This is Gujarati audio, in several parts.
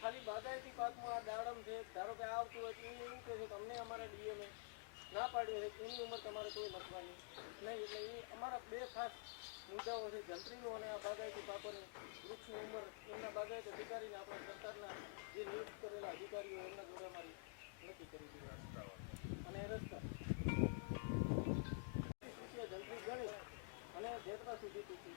ખાલી બાગાયતી પાકમાં આ દાડમ છે, ધારો કે આ આવતું હોય તો એ એવું કહે છે કે અમને અમારા ડીએમએ ના પાડ્યું છે, એની ઉંમર તમારે કોઈ લખવાની નહીં. એટલે એ અમારા બે ખાસ મુદ્દાઓ છે જંત્રીનો અને આ બાગાયતી પાકોની વૃક્ષની ઉંમર. એમના બાગાયત અધિકારીને આપણા સરકારના જે નિયુક્ત કરેલા અધિકારીઓ એમના જોડે અમારી નક્કી કરી દીધી અને રસ્તા. જંત્રી ગણી અને જેતરા સુધી તૂટી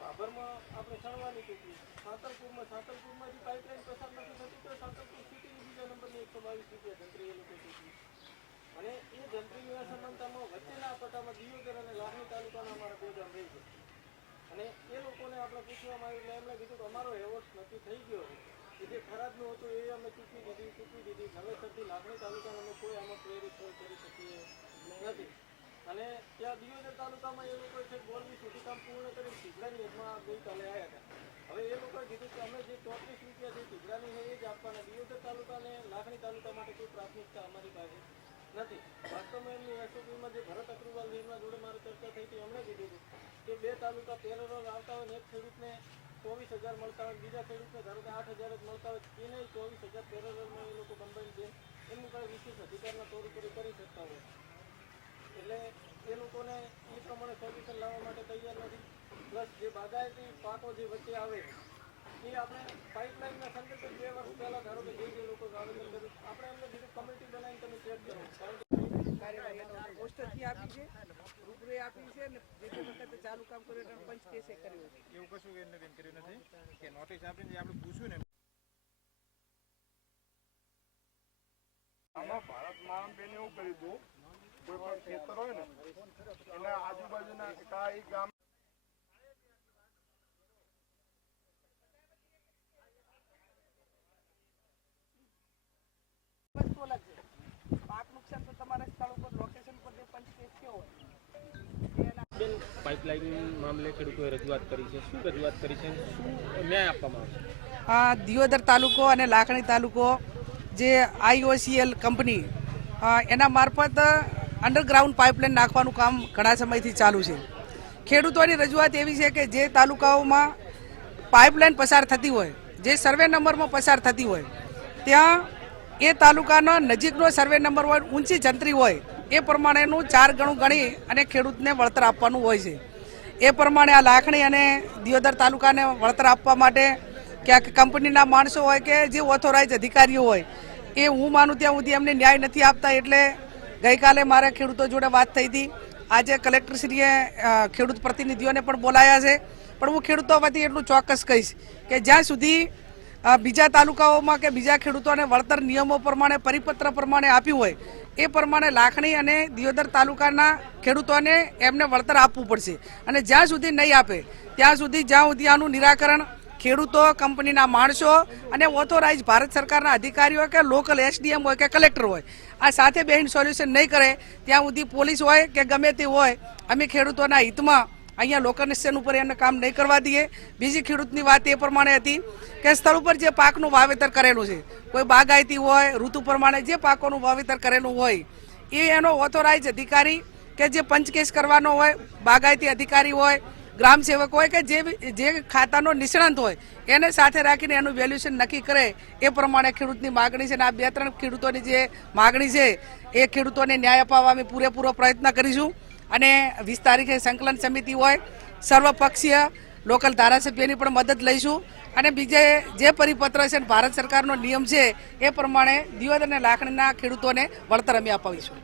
ભાભરમાં આપણે છણવાની સાતરપુરમાં સાંતલપુરમાં સાંતલપુરમાંથી પાઇપલાઇન પસાર નથી થતી, તો સાંતલપુર સિટીની બીજા નંબરની એકસો બાવીસ રૂપિયા જંત્રી એ લોકો તૂટી અને એ જંત્રીની અસમાનતામાં વચ્ચેના પટ્ટામાં દિયોદર અને લાખણી તાલુકાના અમારા બે ગામ રહી છે. અને એ લોકોને આપણે પૂછવામાં આવ્યું, એટલે એમણે કીધું કે અમારો એવોર્ડ નક્કી થઈ ગયો કે જે ખરાબનું હતું એ અમે ચૂકવી દીધી ચૂકવી દીધી. નવેસરથી લાખણી તાલુકાને અમે કોઈ આમાં પ્રેરિત કરી શકીએ નથી. અને ત્યાં દિયોદર તાલુકામાં એ લોકોએ છે બોલની સુધી કામ પૂર્ણ કરી સીગડાની કીધું કે અમે ચોત્રીસ રૂપિયા કોઈ પ્રાથમિકતા અમારી પાસે નથી. વાસ્તવમાં ભરત અગ્રવાલ જોડે મારી ચર્ચા થઈ હતી, એમણે કીધું બે તાલુકા પેરેરોલ આવતા હોય એક ખેડૂતને ચોવીસ હજાર મળતા હોય બીજા ખેડૂતને ધારો કે આઠ હજાર જ મળતા હોય, એને ચોવીસ હજાર પેરેરોલમાં એ લોકો કમ્બાઈન દે. એમનું કાંઈ વિશેષ અધિકારના તौर ઉપર કરી શકતા હોય. એટલે એ લોકોને એ પ્રમાણે સોલ્યુશન લાવવા માટે તૈયાર નથી પ્લસ જે બાગાયતી પાકો જે વચ્ચે આવે એ આપણે પાઇપલાઇનના સંદર્ભે બે વર્ષ પહેલાં ધારો કે જે જે લોકો આવેદન કર્યું આપણે એમને કીધું કમિટી બનાવીને તમે ચેક કરો. કારણ કે પોસ્ટરથી આપી છે રૂબરૂએ આપી છે ને જે તે વખતે ચાલુ કામ કર્યું એટલે પંચ કેસે કર્યું એવું કશું એને બેન કર્યું નથી? કે નોટિસ આપીને જે આપણે પૂછ્યું ને આમાં ભારતમાં બેન એવું કરી દઉં કોઈ પણ ખેતર હોય ને એના આજુબાજુના ગામ વસ્તુ અલગ છે. પાક નુકસાન તો તમારા સ્થળ ઉપર લોકેશન પર જે પંચ થયો હોય. બેન પાઇપલાઇન મામલે ખેડૂતોએ રજૂઆત કરી છે. શું રજૂઆત કરી છે શું ન્યાય આપવામાં આવશે? આ દિયોદર તાલુકો અને લાખણી તાલુકો જે આઈઓસીએલ કંપની એના મારફત અંડરગ્રાઉન્ડ પાઇપલાઇન નાખવાનું કામ ઘણા સમયથી ચાલુ છે. ખેડૂતોની રજૂઆત એવી છે કે જે તાલુકાઓમાં પાઇપલાઇન પસાર થતી હોય જે સર્વે નંબરમાં પસાર થતી હોય ત્યાં એ તાલુકાનો નજીકનો સર્વે નંબર હોય, ઊંચી જંત્રી હોય, એ પ્રમાણેનું ચાર ગણું ગણી અને ખેડૂતને વળતર આપવાનું હોય છે. એ પ્રમાણે આ લાખણી અને દિયોદર તાલુકાને વળતર આપવા માટે ક્યાંક કંપનીના માણસો હોય કે જે ઓથોરાઇઝ અધિકારીઓ હોય, એ હું માનું ત્યાં સુધી એમને ન્યાય નથી આપતા એટલે ગઈકાલે મારે ખેડૂતો જોડે વાત થઈ હતી. આજે કલેક્ટરશ્રીએ ખેડૂત પ્રતિનિધિઓને પણ બોલાયા છે. પણ હું ખેડૂતો વતી એટલું ચોક્કસ કહીશ કે જ્યાં સુધી બીજા તાલુકાઓમાં કે બીજા ખેડૂતોને વળતર નિયમો પ્રમાણે, પરિપત્ર પ્રમાણે આપ્યું હોય, એ પ્રમાણે લાખણી અને દિયોદર તાલુકાના ખેડૂતોને એમને વળતર આપવું પડશે. અને જ્યાં સુધી નહીં આપે, ત્યાં સુધી જ્યાં સુધી આનું નિરાકરણ ખેડૂતો, કંપનીના માણસો અને ઓથોરાઇઝ ભારત સરકારના અધિકારીઓ કે લોકલ એસડીએમ હોય કે કલેક્ટર હોય, આ સાથે બેહીને સોલ્યુશન નહીં કરે. ત્યાં સુધી પોલીસ હોય કે ગમે તે હોય, અમે ખેડૂતોના હિતમાં અહીંયા લોકલ સ્ટેશન ઉપર એને કામ નહીં કરવા દઈએ. બીજી ખેડૂતની વાત એ પ્રમાણે હતી કે સ્થળ ઉપર જે પાકનું વાવેતર કરેલું છે, કોઈ બાગાયતી હોય, ઋતુ પ્રમાણે જે પાકોનું વાવેતર કરેલું હોય, એ એનો ઓથોરાઇઝ અધિકારી કે જે પંચકેસ કરવાનો હોય બાગાયતી અધિકારી હોય, ગ્રામ સેવક હોય કે જે જે ખાતાનો નિષ્ણાંત હોય, એને સાથે રાખીને એનું વેલ્યુએશન નક્કી કરે એ પ્રમાણે ખેડૂતની માગણી છે અને આ બે ત્રણ ખેડૂતોની જે માગણી છે, એ ખેડૂતોને ન્યાય અપાવવા અમે પૂરેપૂરો પ્રયત્ન કરીશું. અને વીસ તારીખે સંકલન સમિતિ હોય, સર્વપક્ષીય લોકલ ધારાસભ્યની પણ મદદ લઈશું. અને બીજે જે પરિપત્ર છે ભારત સરકારનો નિયમ છે, એ પ્રમાણે દિવદ અને લાખણીના ખેડૂતોને વળતર અમે અપાવીશું.